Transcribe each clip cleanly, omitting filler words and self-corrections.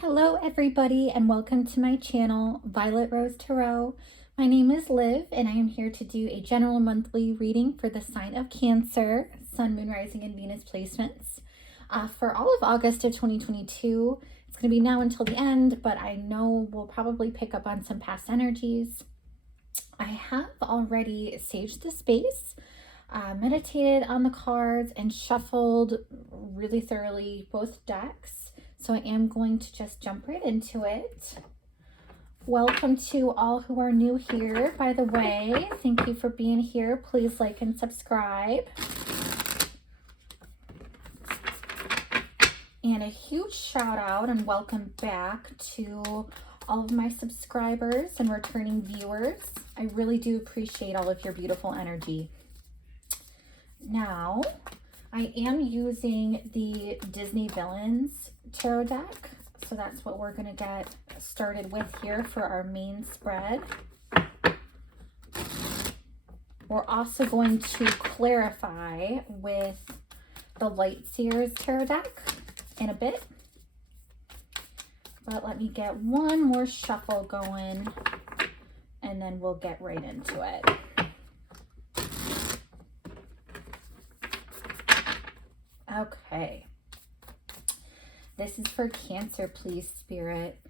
Hello everybody and welcome to my channel, Violet Rose Tarot. My name is Liv and I am here to do a general monthly reading for the sign of Cancer, Sun, Moon, Rising, and Venus placements. For all of August of 2022, it's going to be now until the end, but I know we'll probably pick up on some past energies. I have already saged the space, meditated on the cards, and shuffled really thoroughly both decks. So I am going to just jump right into it. Welcome to all who are new here, by the way. Thank you for being here. Please like and subscribe. And a huge shout out and welcome back to all of my subscribers and returning viewers. I really do appreciate all of your beautiful energy. Now, I am using the Disney Villains tarot deck, so that's what we're going to get started with here for our main spread. We're also going to clarify with the Light Seers tarot deck in a bit, but let me get one more shuffle going and then we'll get right into it. Okay. This is for Cancer, please, Spirit.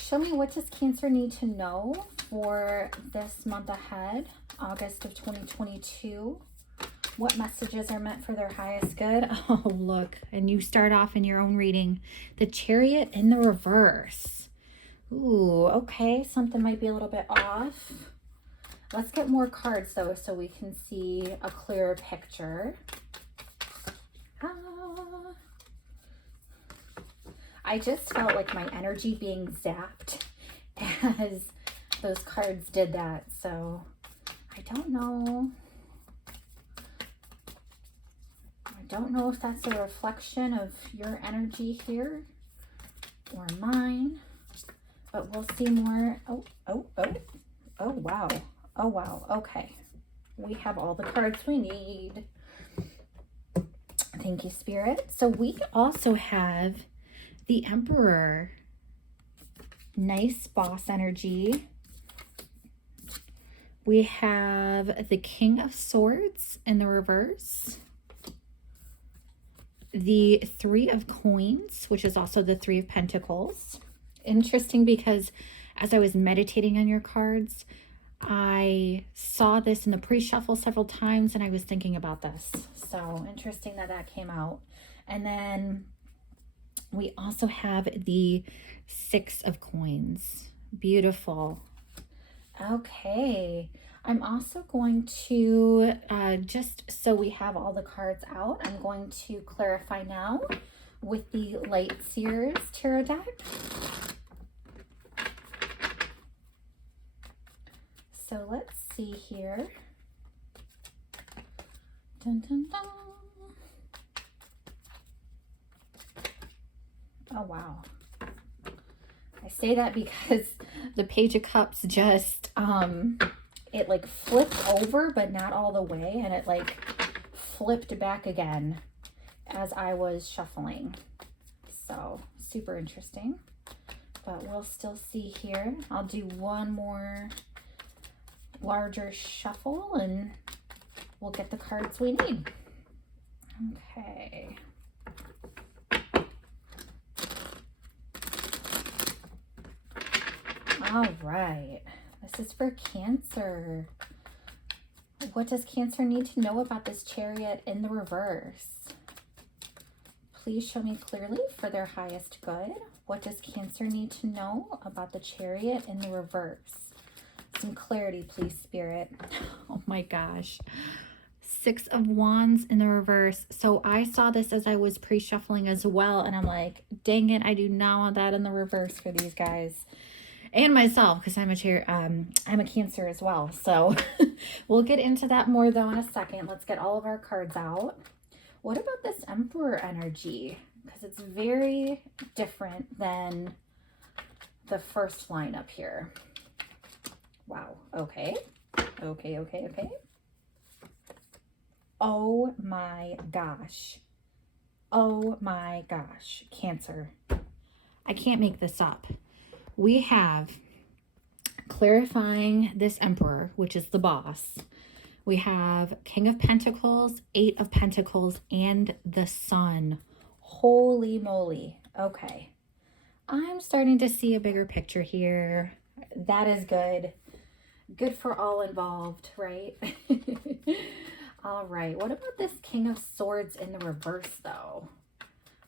Show me, what does Cancer need to know for this month ahead, August of 2022? What messages are meant for their highest good? Oh, look, and you start off in your own reading. The Chariot in the reverse. Ooh, okay, something might be a little bit off. Let's get more cards, though, so we can see a clearer picture. I just felt like my energy being zapped as those cards did that. So I don't know. I don't know if that's a reflection of your energy here or mine, but we'll see more. Oh, wow. Oh, wow. Okay. We have all the cards we need. Thank you, Spirit. So we also have the Emperor. Nice boss energy. We have the King of Swords in the reverse. The Three of Coins, which is also the Three of Pentacles. Interesting because as I was meditating on your cards, I saw this in the pre-shuffle several times and I was thinking about this. So interesting that that came out. And then we also have the Six of Coins. Beautiful. Okay. I'm also going to, just so we have all the cards out, I'm going to clarify now with the Light Seers tarot deck. So let's see here. Dun, dun, dun. Oh, wow. I say that because the Page of Cups just, it like flipped over, but not all the way. And it like flipped back again as I was shuffling. So super interesting, but we'll still see here. I'll do one more larger shuffle and we'll get the cards we need. Okay. All right. This is for Cancer. What does Cancer need to know about this Chariot in the reverse? Please show me clearly for their highest good. What does Cancer need to know about the Chariot in the reverse? Some clarity, please, Spirit. Oh my gosh. Six of Wands in the reverse. So I saw this as I was pre-shuffling as well, and I'm like, dang it, I do not want that in the reverse for these guys. And myself, because I'm a Cancer as well. So we'll get into that more though in a second. Let's get all of our cards out. What about this Emperor energy? Because it's very different than the first line up here. Wow. Okay. Okay. Oh my gosh. Oh my gosh. Cancer. I can't make this up. We have clarifying this Emperor, which is the boss. We have King of Pentacles, Eight of Pentacles, and the Sun. Holy moly. Okay. I'm starting to see a bigger picture here. That is good. Good for all involved, right? All right. What about this King of Swords in the reverse, though?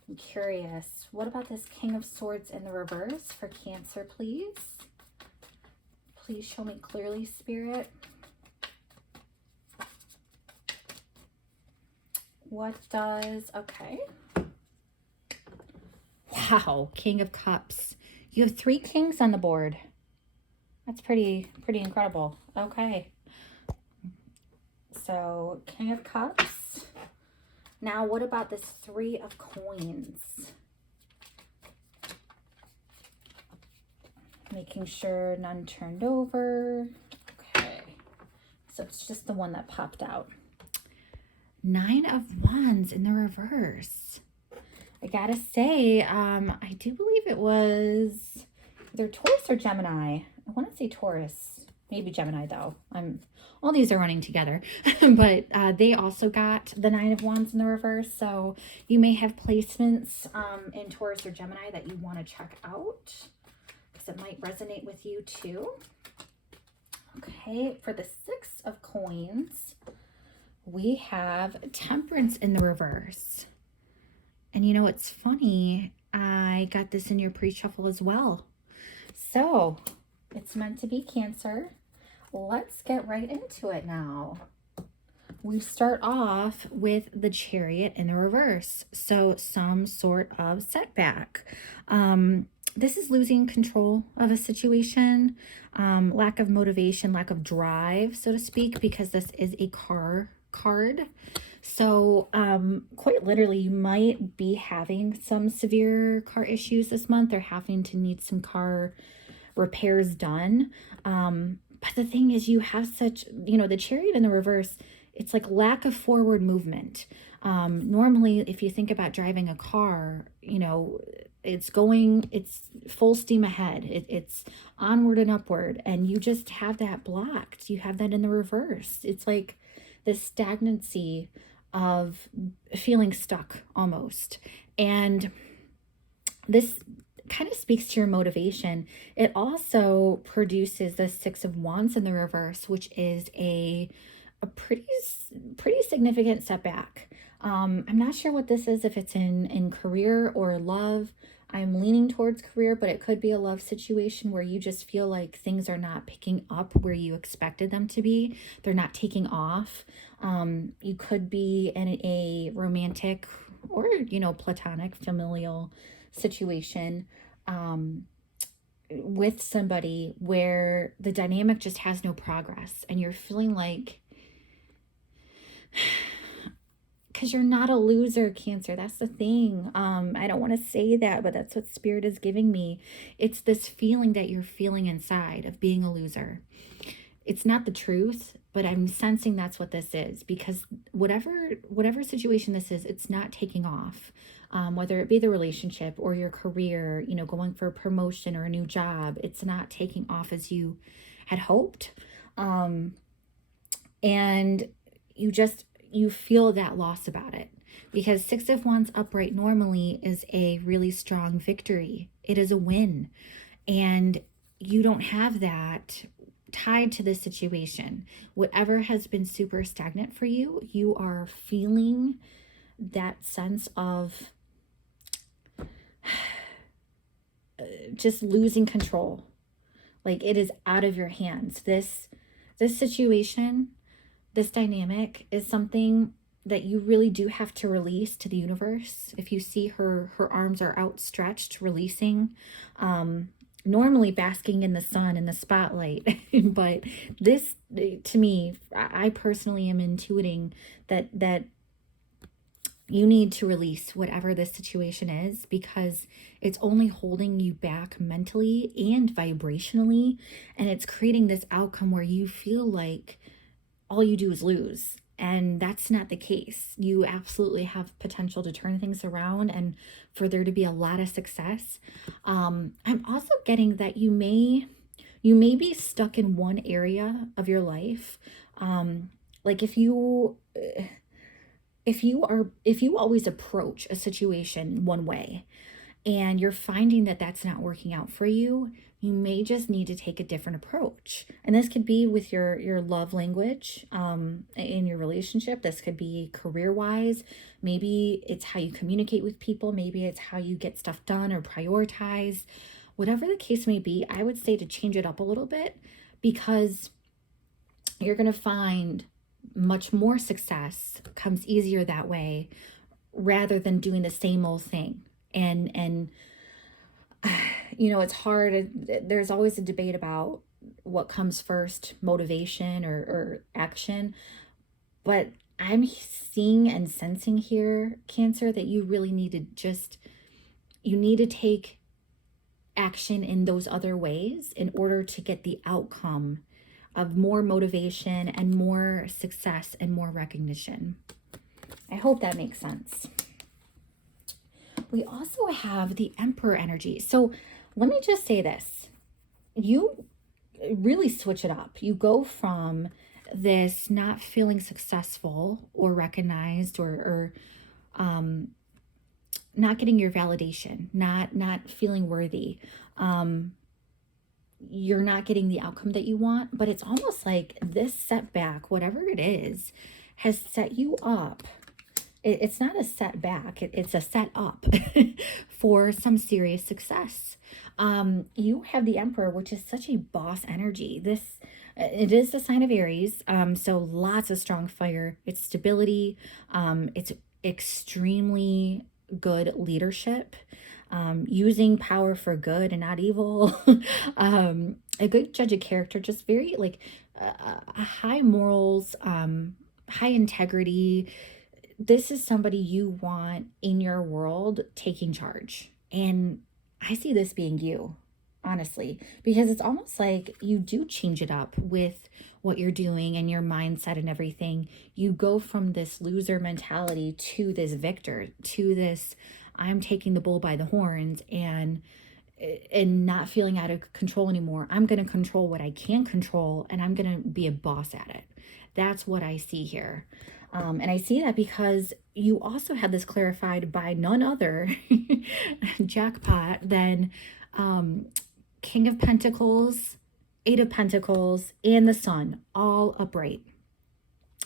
I'm curious. What about this King of Swords in the reverse for Cancer, please? Please show me clearly, Spirit. What does... Okay. Wow. King of Cups. You have 3 kings on the board. That's pretty incredible. Okay. So, King of Cups. Now, what about this 3 of Coins? Making sure none turned over. Okay. So, it's just the one that popped out. 9 of Wands in the reverse. I gotta say, I do believe it was either Taurus or Gemini. I want to say Taurus, maybe Gemini though. All these are running together, but they also got the 9 of Wands in the reverse. So you may have placements in Taurus or Gemini that you want to check out because it might resonate with you too. Okay, for the 6 of Coins, we have Temperance in the reverse. And you know, it's funny, I got this in your pre-shuffle as well. So it's meant to be Cancer. Let's get right into it now. We start off with the Chariot in the reverse. So some sort of setback. This is losing control of a situation, lack of motivation, lack of drive, so to speak, because this is a car card. So quite literally, you might be having some severe car issues this month or having to need some car repairs done. But the thing is, you have such, the Chariot in the reverse, it's like lack of forward movement. Normally, if you think about driving a car, it's full steam ahead. It's onward and upward, and you just have that blocked. You have that in the reverse. It's like this stagnancy of feeling stuck almost. And this kind of speaks to your motivation. It also produces the 6 of Wands in the reverse, which is a pretty significant setback. I'm not sure what this is, if it's in career or love. I'm leaning towards career, but it could be a love situation where you just feel like things are not picking up where you expected them to be. They're not taking off. You could be in a romantic or, platonic, familial situation with somebody where the dynamic just has no progress, and you're feeling like, because you're not a loser, Cancer. That's the thing. I don't want to say that, but that's what Spirit is giving me. It's this feeling that you're feeling inside of being a loser. It's not the truth, but I'm sensing that's what this is, because whatever situation this is, it's not taking off. Whether it be the relationship or your career, going for a promotion or a new job, it's not taking off as you had hoped. And you feel that loss about it, because 6 of Wands upright normally is a really strong victory. It is a win, and you don't have that tied to this situation. Whatever has been super stagnant for you, you are feeling that sense of just losing control. Like it is out of your hands. This situation, this dynamic is something that you really do have to release to the universe. If you see her arms are outstretched, releasing, normally basking in the sun, in the spotlight. But this, to me, I personally am intuiting that you need to release whatever this situation is, because it's only holding you back mentally and vibrationally, and it's creating this outcome where you feel like all you do is lose. And that's not the case. You absolutely have potential to turn things around and for there to be a lot of success. I'm also getting that you may be stuck in one area of your life. Like if you always approach a situation one way and you're finding that that's not working out for you, you may just need to take a different approach. And this could be with your love language in your relationship. This could be career wise. Maybe it's how you communicate with people. Maybe it's how you get stuff done or prioritize. Whatever the case may be, I would say to change it up a little bit, because you're going to find much more success comes easier that way rather than doing the same old thing. And you know, it's hard. There's always a debate about what comes first, motivation or action. But I'm seeing and sensing here, Cancer, that you really need to you need to take action in those other ways in order to get the outcome of more motivation and more success and more recognition. I hope that makes sense. We also have the Emperor energy. So let me just say this. You really switch it up. You go from this not feeling successful or recognized or not getting your validation, not feeling worthy. You're not getting the outcome that you want, but it's almost like this setback, whatever it is, has set you up. It's not a setback, it's a set up for some serious success. You have the Emperor, which is such a boss energy. It is the sign of Aries, so lots of strong fire. It's stability. It's extremely good leadership. Using power for good and not evil. A good judge of character, just very like high morals, high integrity. This is somebody you want in your world taking charge. And I see this being you, honestly, because it's almost like you do change it up with what you're doing and your mindset and everything. You go from this loser mentality to this victor, to this I'm taking the bull by the horns and not feeling out of control anymore. I'm going to control what I can control and I'm going to be a boss at it. That's what I see here. And I see that because you also had this clarified by none other jackpot than King of Pentacles, Eight of Pentacles, and the Sun, all upright.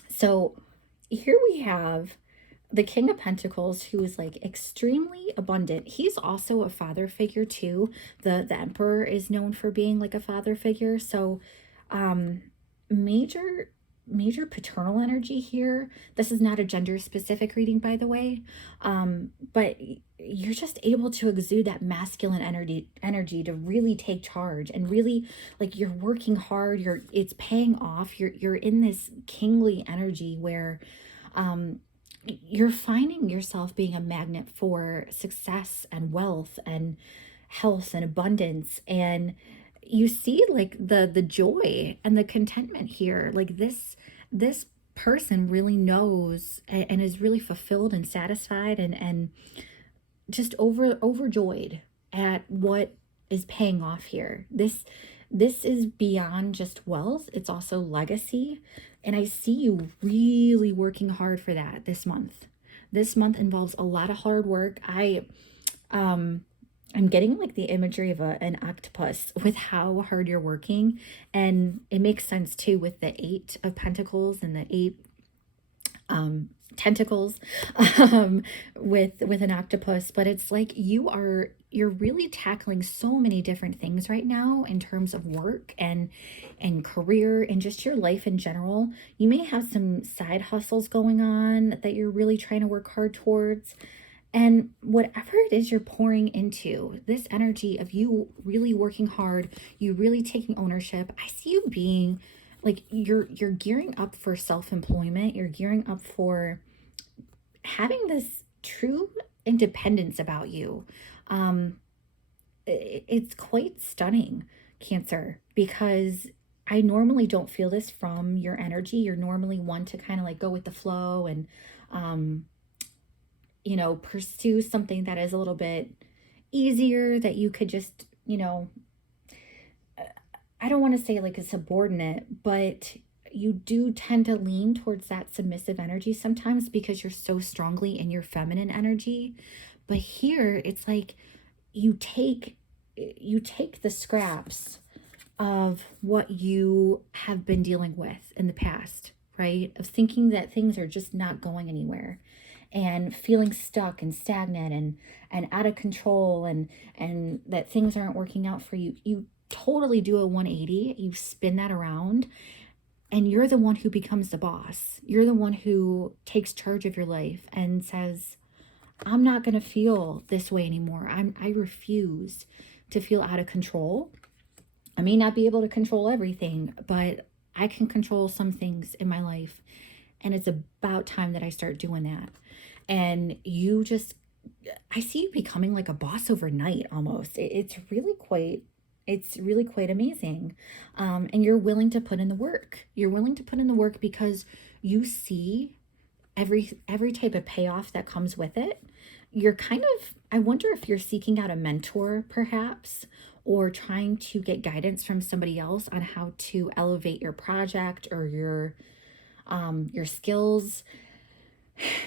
So here we have the King of Pentacles, who is like extremely abundant. He's also a father figure too. The Emperor is known for being like a father figure. So major paternal energy here. This is not a gender specific reading, by the way, but you're just able to exude that masculine energy to really take charge and really like you're working hard. It's paying off. You're in this kingly energy where you're finding yourself being a magnet for success and wealth and health and abundance. And you see like the joy and the contentment here. Like this person really knows and is really fulfilled and satisfied and just overjoyed at what is paying off here. This is beyond just wealth. It's also legacy. And I see you really working hard for that this month. This month involves a lot of hard work. I'm getting like the imagery of an octopus with how hard you're working. And it makes sense too with the Eight of Pentacles and the eight tentacles with an octopus. But it's like you're really tackling so many different things right now in terms of work and career and just your life in general. You may have some side hustles going on that you're really trying to work hard towards. And whatever it is you're pouring into, this energy of you really working hard, you really taking ownership. I see you being like you're gearing up for self-employment. You're gearing up for having this true independence about you. It's quite stunning, Cancer, because I normally don't feel this from your energy. You're normally one to kind of like go with the flow and, um, pursue something that is a little bit easier that you could just, I don't want to say like a subordinate, but you do tend to lean towards that submissive energy sometimes because you're so strongly in your feminine energy. But here it's like you take the scraps of what you have been dealing with in the past, right? Of thinking that things are just not going anywhere and feeling stuck and stagnant and out of control and that things aren't working out for you. You totally do a 180. You spin that around and you're the one who becomes the boss. You're the one who takes charge of your life and says, I'm not going to feel this way anymore. I refuse to feel out of control. I may not be able to control everything, but I can control some things in my life. And it's about time that I start doing that. And I see you becoming like a boss overnight almost. It's really quite amazing. And you're willing to put in the work. You're willing to put in the work because you see every type of payoff that comes with it. You're I wonder if you're seeking out a mentor perhaps, or trying to get guidance from somebody else on how to elevate your project or your skills.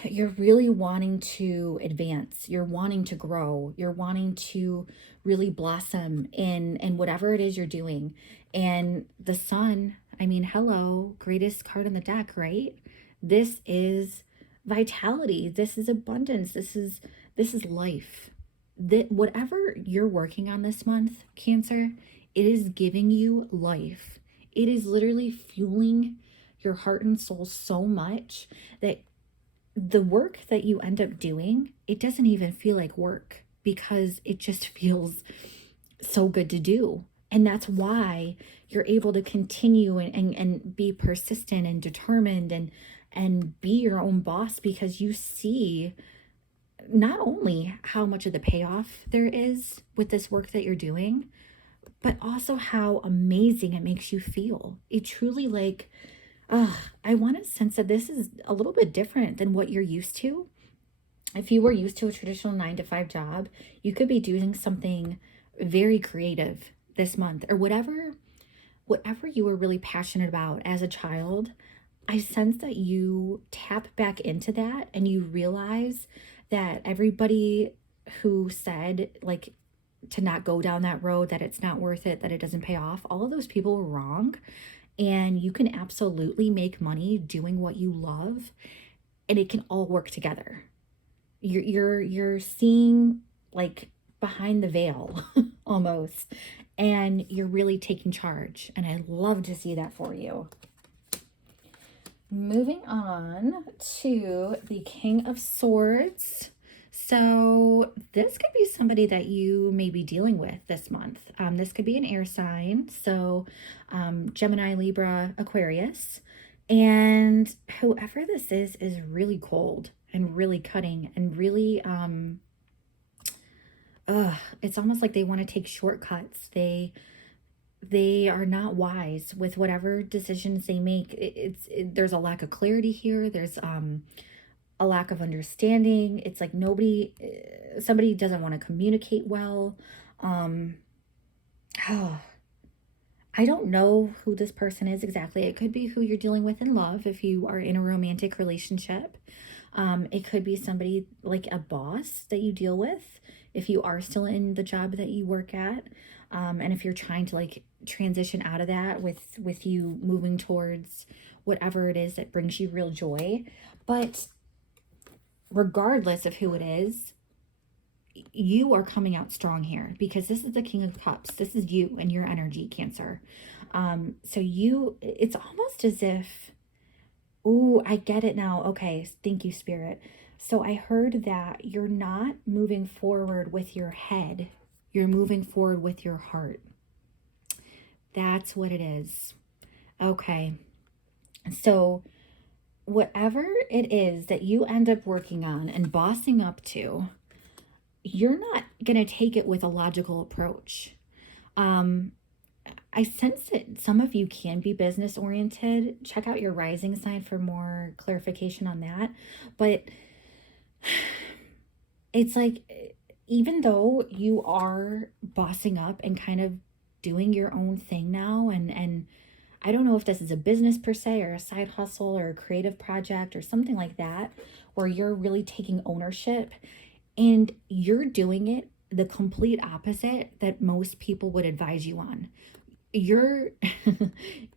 You're really wanting to advance. You're wanting to grow. You're wanting to really blossom in whatever it is you're doing. And the sun, I mean, hello, greatest card in the deck, right? This is vitality. This is abundance. This is life. That whatever you're working on this month, Cancer, it is giving you life. It is literally fueling your heart and soul so much that the work that you end up doing, it doesn't even feel like work because it just feels so good to do. And that's why you're able to continue and be persistent and determined and be your own boss, because you see not only how much of the payoff there is with this work that you're doing, but also how amazing it makes you feel. It truly I want to sense that this is a little bit different than what you're used to. If you were used to a traditional 9-to-5 job, you could be doing something very creative this month, or whatever you were really passionate about as a child. I sense that you tap back into that and you realize that everybody who said like to not go down that road, that it's not worth it, that it doesn't pay off, all of those people were wrong. And you can absolutely make money doing what you love, and it can all work together. You're seeing like behind the veil almost, and you're really taking charge. And I love to see that for you. Moving on to the King of Swords. So this could be somebody that you may be dealing with this month. This could be an air sign. So Gemini, Libra, Aquarius. And whoever this is really cold and really cutting and really, it's almost like they want to take shortcuts. They are not wise with whatever decisions they make. There's a lack of clarity here. There's a lack of understanding. It's like somebody doesn't want to communicate well. I don't know who this person is exactly. It could be who you're dealing with in love if you are in a romantic relationship. It could be somebody like a boss that you deal with if you are still in the job that you work at. And if you're trying to like transition out of that with you moving towards whatever it is that brings you real joy. But regardless of who it is, you are coming out strong here, because this is the King of Cups. This is you and your energy, Cancer. So it's almost as if, ooh, I get it now. Okay, thank you, Spirit. So I heard that you're not moving forward with your head. You're moving forward with your heart. That's what it is. Okay. So whatever it is that you end up working on and bossing up to, you're not going to take it with a logical approach. I sense that some of you can be business oriented. Check out your rising sign for more clarification on that. But it's like, even though you are bossing up and kind of doing your own thing now, and I don't know if this is a business per se or a side hustle or a creative project or something like that, where you're really taking ownership and you're doing it the complete opposite that most people would advise you on. You're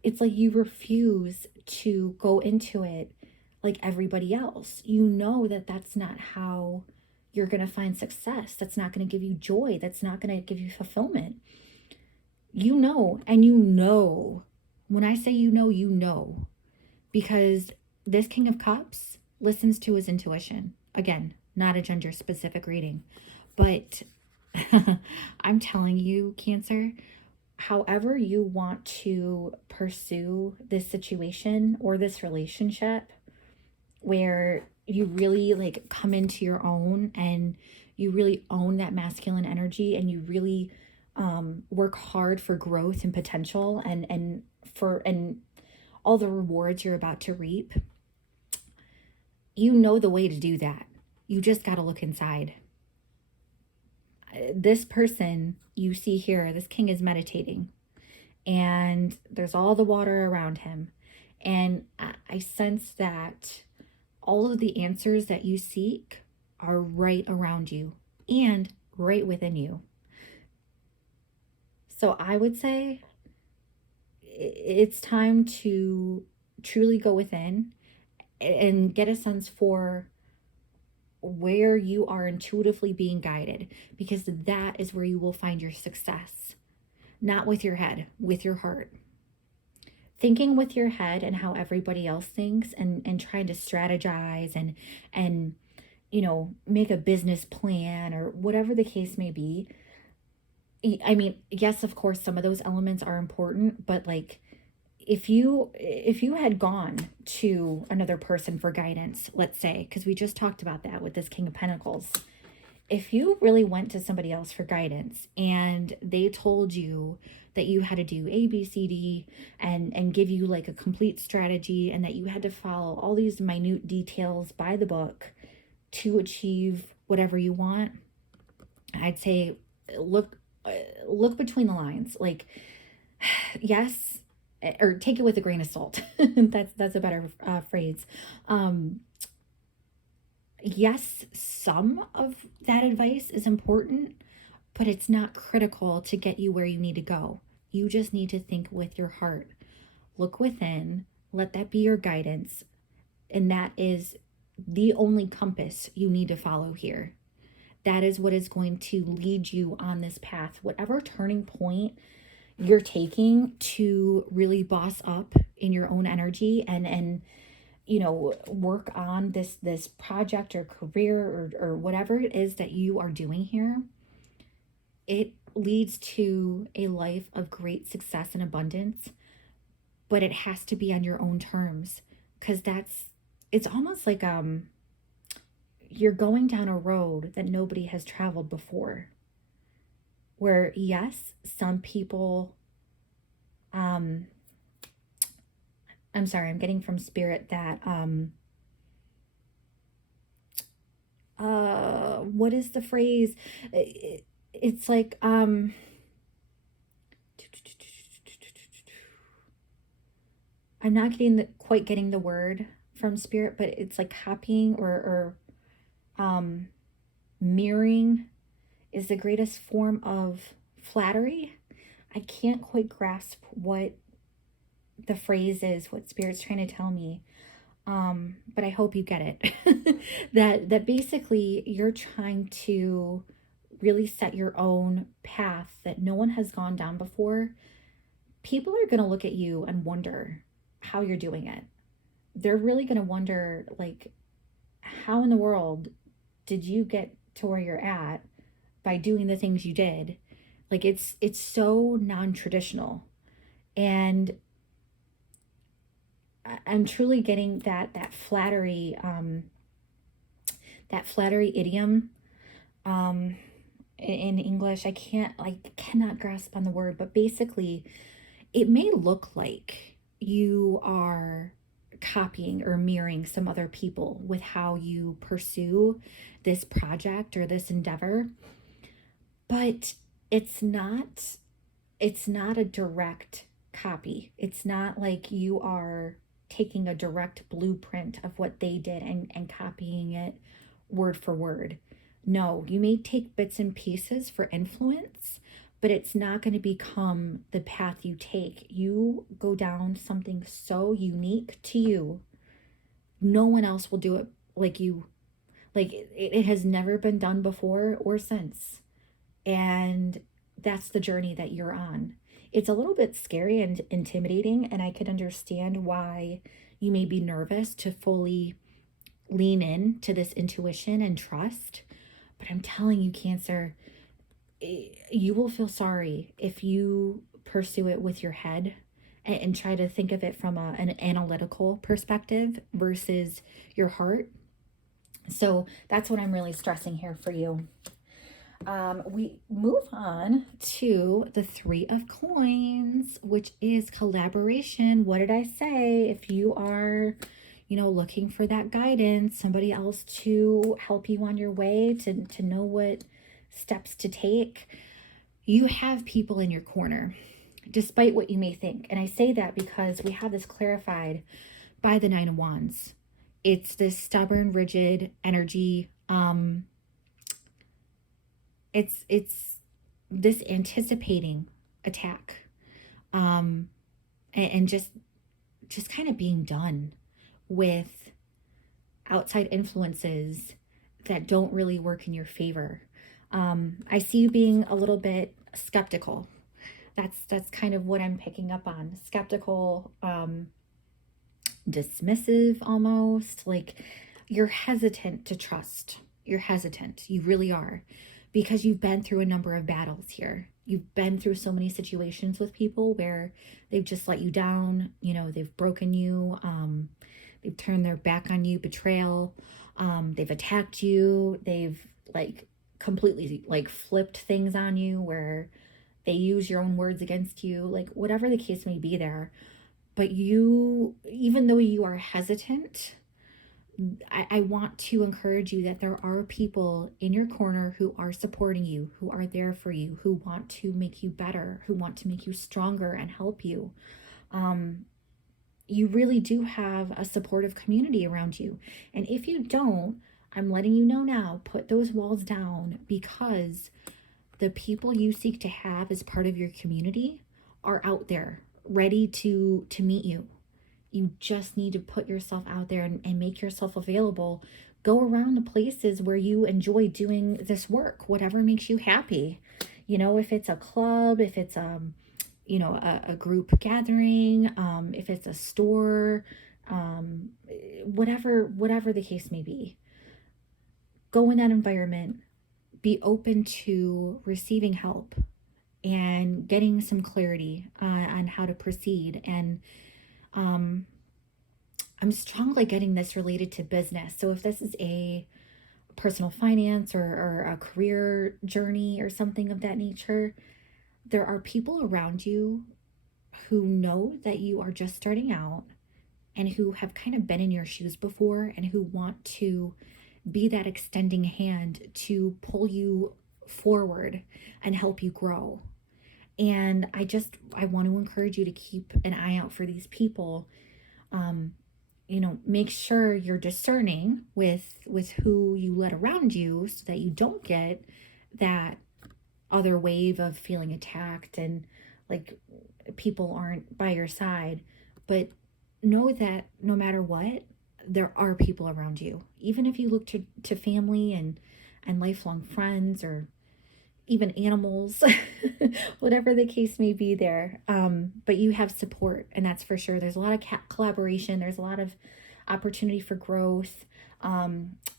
it's like you refuse to go into it like everybody else. You know that that's not how you're going to find success. That's not going to give you joy. That's not going to give you fulfillment. You know, and you know. When I say you know, because this King of Cups listens to his intuition. Again, not a gender specific reading, but I'm telling you, Cancer, however you want to pursue this situation or this relationship where you really like come into your own and you really own that masculine energy and you really work hard for growth and potential and all the rewards you're about to reap, you know the way to do that. You just got to look inside. This person you see here, this king is meditating and there's all the water around him. And I sense that all of the answers that you seek are right around you and right within you. So I would say it's time to truly go within and get a sense for where you are intuitively being guided, because that is where you will find your success. Not with your head, with your heart. Thinking with your head and how everybody else thinks and trying to strategize and you know, make a business plan or whatever the case may be. I mean, yes, of course, some of those elements are important, but like if you had gone to another person for guidance, let's say, because we just talked about that with this King of Pentacles, if you really went to somebody else for guidance and they told you that you had to do A, B, C, D and give you like a complete strategy and that you had to follow all these minute details by the book to achieve whatever you want, I'd say look between the lines. Like, yes, or take it with a grain of salt. That's a better phrase. Yes, some of that advice is important, but it's not critical to get you where you need to go. You just need to think with your heart. Look within, let that be your guidance, and that is the only compass you need to follow here. That is what is going to lead you on this path, whatever turning point you're taking to really boss up in your own energy and you know, work on this project or career or whatever it is that you are doing here. It leads to a life of great success and abundance, but it has to be on your own terms, because it's almost like you're going down a road that nobody has traveled before, where yes, some people I'm sorry, I'm getting from spirit that what is the phrase? It's like I'm not quite getting the word from spirit, but it's like copying or mirroring is the greatest form of flattery. I can't quite grasp what the phrase is, what spirit's trying to tell me. But I hope you get it. that basically you're trying to really set your own path that no one has gone down before. People are going to look at you and wonder how you're doing it. They're really going to wonder, like, how in the world did you get to where you're at by doing the things you did? Like, it's so non-traditional. And I'm truly getting that flattery idiom in English. I cannot grasp on the word, but basically it may look like you are copying or mirroring some other people with how you pursue this project or this endeavor, but it's not a direct copy. It's not like you are taking a direct blueprint of what they did and copying it word for word. No, you may take bits and pieces for influence, but it's not going to become the path you take. You go down something so unique to you. No one else will do it like you. Like it has never been done before or since. And that's the journey that you're on. It's a little bit scary and intimidating, and I could understand why you may be nervous to fully lean in to this intuition and trust. But I'm telling you, Cancer, you will feel sorry if you pursue it with your head and try to think of it from an analytical perspective versus your heart. So that's what I'm really stressing here for you. We move on to the Three of Coins, which is collaboration. What did I say? If you are, looking for that guidance, somebody else to help you on your way to know what steps to take, you have people in your corner, despite what you may think. And I say that because we have this clarified by the Nine of Wands. It's this stubborn, rigid energy. It's this anticipating attack, and just kind of being done with outside influences that don't really work in your favor. I see you being a little bit skeptical. That's kind of what I'm picking up on. Skeptical, dismissive almost. Like you're hesitant to trust. You're hesitant. You really are. Because you've been through a number of battles here. You've been through so many situations with people where they've just let you down. They've broken you. They've turned their back on you, betrayal. They've attacked you. They've completely flipped things on you where they use your own words against you, whatever the case may be there. But you, even though you are hesitant, I want to encourage you that there are people in your corner who are supporting you, who are there for you, who want to make you better, who want to make you stronger and help you. You really do have a supportive community around you. And if you don't, I'm letting you know now, put those walls down, because the people you seek to have as part of your community are out there ready to meet you. You just need to put yourself out there and make yourself available. Go around the places where you enjoy doing this work, whatever makes you happy. If it's a club, if it's a group gathering, if it's a store, whatever the case may be. Go in that environment. Be open to receiving help and getting some clarity on how to proceed. And I'm strongly getting this related to business. So if this is a personal finance or a career journey or something of that nature, there are people around you who know that you are just starting out and who have kind of been in your shoes before and who want to be that extending hand to pull you forward and help you grow. And I want to encourage you to keep an eye out for these people. Make sure you're discerning with who you let around you so that you don't get that other wave of feeling attacked and people aren't by your side. But know that no matter what, there are people around you. Even if you look to family and lifelong friends or even animals, whatever the case may be there. But you have support, and that's for sure. There's a lot of collaboration. There's a lot of opportunity for growth,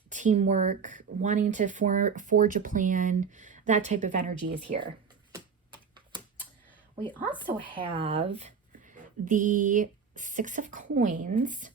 teamwork, wanting to forge a plan. That type of energy is here. We also have the Six of Coins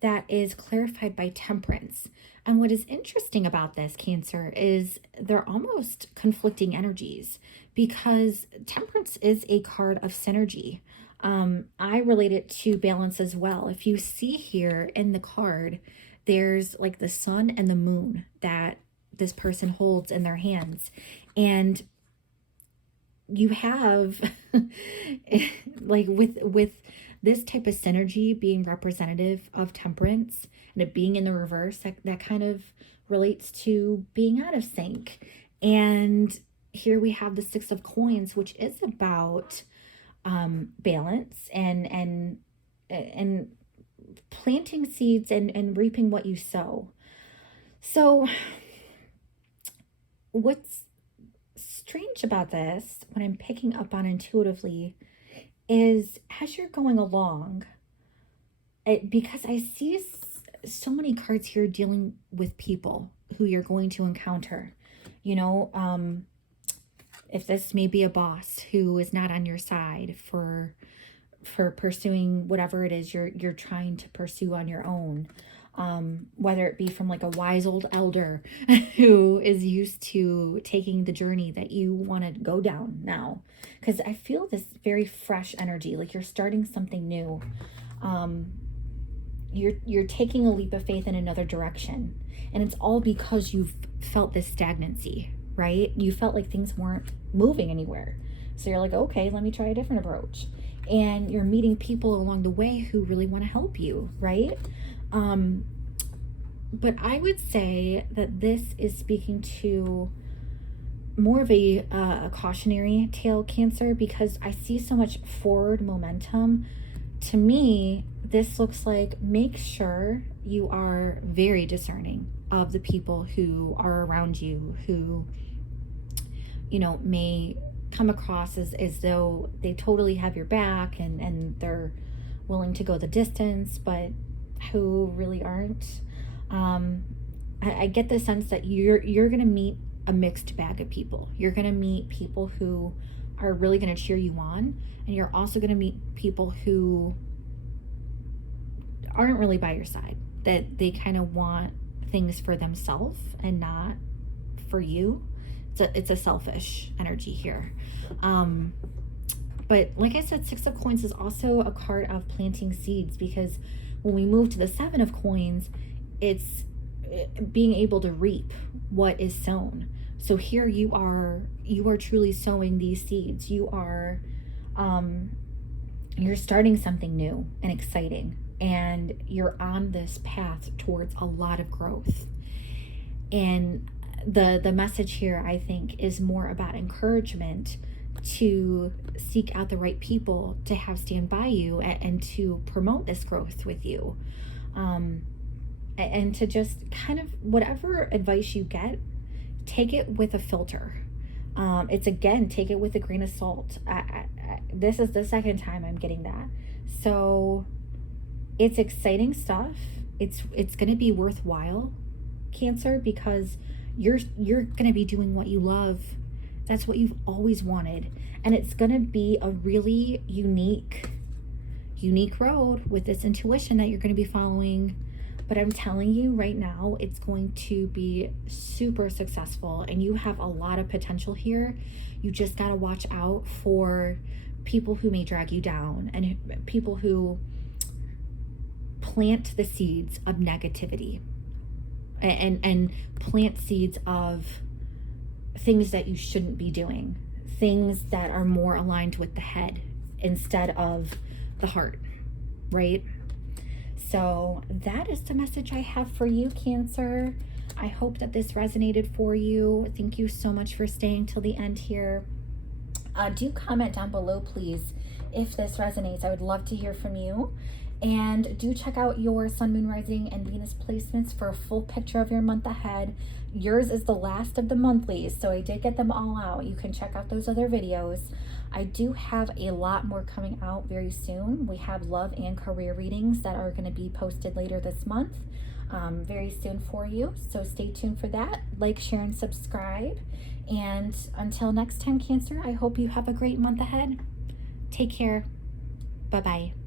that is clarified by Temperance. And what is interesting about this, Cancer, is they're almost conflicting energies, because Temperance is a card of synergy. I relate it to balance as well. If you see here in the card, there's like the sun and the moon that this person holds in their hands. And you have like with this type of synergy being representative of temperance and it being in the reverse, that kind of relates to being out of sync. And here we have the Six of Coins, which is about balance and planting seeds and reaping what you sow. So what's strange about this, what I'm picking up on intuitively, is as you're going along, because I see so many cards here dealing with people who you're going to encounter. You know, if this may be a boss who is not on your side for pursuing whatever it is you're trying to pursue on your own, whether it be from like a wise old elder who is used to taking the journey that you want to go down now, because I feel this very fresh energy, like you're starting something new. You're taking a leap of faith in another direction, and it's all because you've felt this stagnancy, right? You felt like things weren't moving anywhere, so you're like, okay, let me try a different approach. And you're meeting people along the way who really want to help you, right? But I would say that this is speaking to more of a cautionary tale, Cancer, because I see so much forward momentum. To me, this looks like make sure you are very discerning of the people who are around you, who, you know, may come across as though they totally have your back and they're willing to go the distance, but who really aren't. I get the sense that you're going to meet a mixed bag of people. You're going to meet people who are really going to cheer you on, and you're also going to meet people who aren't really by your side, that they kind of want things for themselves and not for you. It's a selfish energy here. But like I said, Six of Coins is also a card of planting seeds, because when we move to the Seven of Coins, it's being able to reap what is sown. So here you are truly sowing these seeds. You're starting something new and exciting, and you're on this path towards a lot of growth. And the message here, I think, is more about encouragement to seek out the right people to have stand by you and to promote this growth with you. And to just kind of, whatever advice you get, take it with a filter. It's, again, take it with a grain of salt. This is the second time I'm getting that. So it's exciting stuff. It's going to be worthwhile, Cancer, because you're going to be doing what you love. That's what you've always wanted. And it's going to be a really unique road with this intuition that you're going to be following. But I'm telling you right now, it's going to be super successful, and you have a lot of potential here. You just got to watch out for people who may drag you down, and people who plant the seeds of negativity and plant seeds of things that you shouldn't be doing, things that are more aligned with the head instead of the heart, right? So that is the message I have for you, Cancer. I hope that this resonated for you. Thank you so much for staying till the end here. Do comment down below, please, if this resonates. I would love to hear from you. And do check out your Sun, Moon, Rising, and Venus placements for a full picture of your month ahead. Yours is the last of the monthlies, so I did get them all out. You can check out those other videos. I do have a lot more coming out very soon. We have love and career readings that are going to be posted later this month, very soon for you. So stay tuned for that. Like, share, and subscribe. And until next time, Cancer, I hope you have a great month ahead. Take care. Bye-bye.